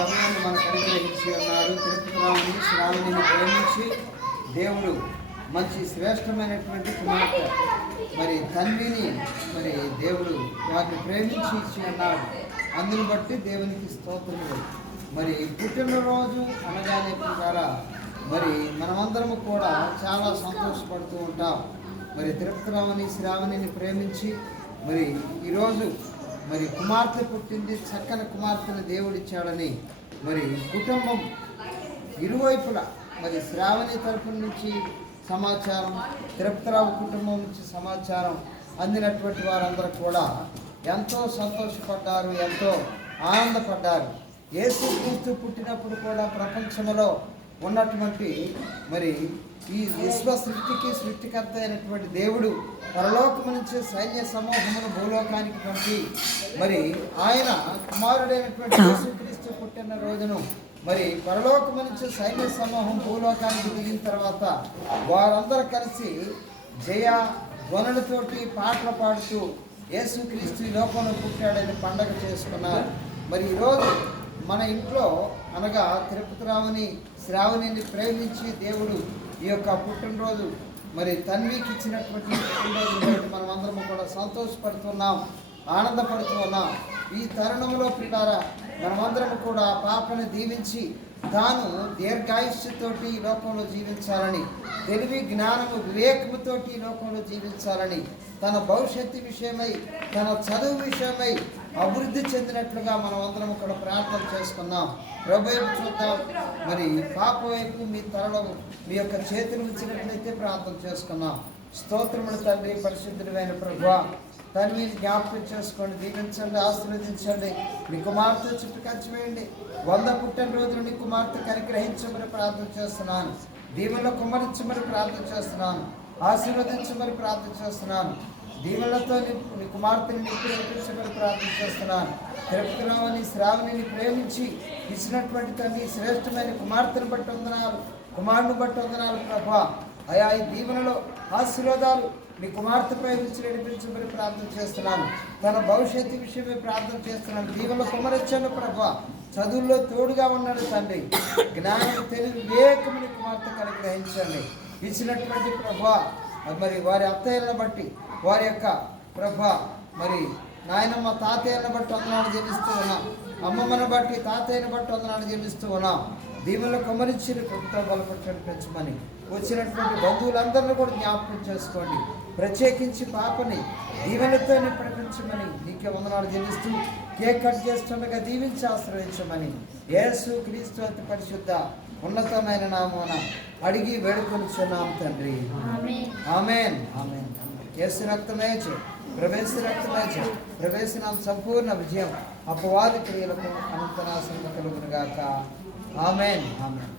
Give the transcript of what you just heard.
సమయాన్ని మనకు అనుగ్రహించి ఉన్నాడు. తిరుపతిరావుని శ్రావణిని ప్రేమించి దేవుడు మంచి శ్రేష్టమైనటువంటి కుమార్తె మరి తన్విని మరి దేవుడు వారిని ప్రేమించి ఇచ్చి ఉన్నాడు. అందుని బట్టి దేవునికి స్తోత్రములు. మరి పుట్టినరోజు అనగానే ద్వారా మరి మనమందరము కూడా చాలా సంతోషపడుతూ ఉంటాం. మరి తిరుపతిరావుని శ్రావణిని ప్రేమించి మరి ఈరోజు మరి కుమార్తె పుట్టింది, చక్కని కుమార్తెను దేవుడిచ్చాడని మరి కుటుంబం ఇరువైపులా మరి శ్రావణి తరఫు నుంచి సమాచారం, తిరుపతిరావు కుటుంబం నుంచి సమాచారం అందినటువంటి వారందరూ కూడా ఎంతో సంతోషపడ్డారు, ఎంతో ఆనందపడ్డారు. యేసుక్రీస్తు పుట్టినప్పుడు కూడా ప్రపంచంలో ఉన్నటువంటి మరి ఈ విశ్వ సృష్టికర్త అయినటువంటి దేవుడు పరలోకము నుంచి సైన్య సమూహమును భూలోకానికి పంపి మరి ఆయన కుమారుడైనటువంటి యేసుక్రీస్తు పుట్టిన రోజును మరి పరలోకము నుంచి సైన్య సమూహం భూలోకానికి దిగిన తర్వాత వారందరూ కలిసి జయ ధ్వనులతోటి పాటలు పాడుతూ యేసుక్రీస్తు ఈ లోకంలో పుట్టాడని పండగ చేసుకున్నారు. మరి ఈరోజు మన ఇంట్లో అనగా తిరుపతిరావుని శ్రావణిని ప్రేమించి దేవుడు ఈ యొక్క పుట్టినరోజు మరి తన్వికి ఇచ్చినటువంటి పుట్టినరోజు మనం అందరం కూడా సంతోషపడుతున్నాం, ఆనందపడుతున్నాం. ఈ తరుణంలో ప్రియులారా మనమందరం కూడా ఆ పాపను దీవించి తాను దీర్ఘాయుష్యతోటి ఈ లోకంలో జీవించాలని, తెలివి జ్ఞానము వివేకముతోటి ఈ లోకంలో జీవించాలని, తన భవిష్యత్తు విషయమై తన చదువు విషయమై అభివృద్ధి చెందినట్లుగా మనం అందరం కూడా ప్రార్థన చేసుకున్నాం. ప్రభు చూద్దాం. మరి పాప వైపు మీ తరలో మీ యొక్క చేతులు ఉంచినట్లయితే ప్రార్థన చేసుకున్నాం. స్తోత్రములు తండ్రి, పరిశుద్ధుడైన ప్రభువా, తన్వి జ్ఞాపకం చేసుకోండి, దీవించండి, ఆశీర్వదించండి. మీ కుమార్తె చుట్టూ ఖర్చు వేయండి. 100 పుట్టినరోజులు నీ కుమార్తెకు అనుగ్రహించమని ప్రార్థన చేస్తున్నాను. దీవెనలో కుమ్మరించమని ప్రార్థన చేస్తున్నాను. ఆశీర్వదించమని ప్రార్థన చేస్తున్నాను. దీవెనలతో నీ కుమార్తెని నింపించమని ప్రార్థన చేస్తున్నాను. తిరుపతిరావుని శ్రావణిని ప్రేమించి ఇచ్చినటువంటి తల్లి శ్రేష్టమైన కుమార్తెను బట్టి వందనాలు, కుమారుని బట్టి వందనాలు ప్రభా. అయా ఈ దీవెనలో ఆశీర్వాదాలు నీ కుమార్తెపై నుంచి నడిపించమని ప్రార్థన చేస్తున్నాను. తన భవిష్యత్తు విషయమే ప్రార్థన చేస్తున్నాను. దీవెనలో కుమరించండి ప్రభా. చదువుల్లో తోడుగా ఉన్నాడు తండ్రి. జ్ఞానం, తెలివి, వివేకముని కుమార్తెకు అనుగ్రహించండి. ఇచ్చినటువంటి ప్రభా మరి వారి అత్తయ్యలను బట్టి, వారి యొక్క ప్రభా మరి నాయనమ్మ తాతయ్యలను బట్టి వందనాలు చెల్లిస్తూ ఉన్నాం. అమ్మమ్మను బట్టి తాతయ్యను బట్టి వందనాలు చెల్లిస్తూ ఉన్నాం. దీవెనలో కుమరించి ప్రభుత్వం బలపరచని పెంచమని వచ్చినటువంటి బంధువులందరినీ కూడా జ్ఞాపకం చేసుకోండి. ప్రత్యేకించి పాపని దీవెనతో నింపడించమని నీకే వందనాలు చెల్లిస్తూ కేక్ కట్ చేస్తుండగా దీవించి ఆశ్రయించమని యేసు క్రీస్తు అతి పరిశుద్ధ ఉన్నతమైన నామమున అడిగి వేడుకొనిచున్నాం తండ్రి. ఆమేన్. ఆమేన్. యేసు రక్తమే ప్రవేశ రక్తమే ప్రవేశనం సంపూర్ణ విజయం అపవాది క్రియలకు అనంతనాశనం కలుగునుగాక. ఆమేన్. ఆమేన్.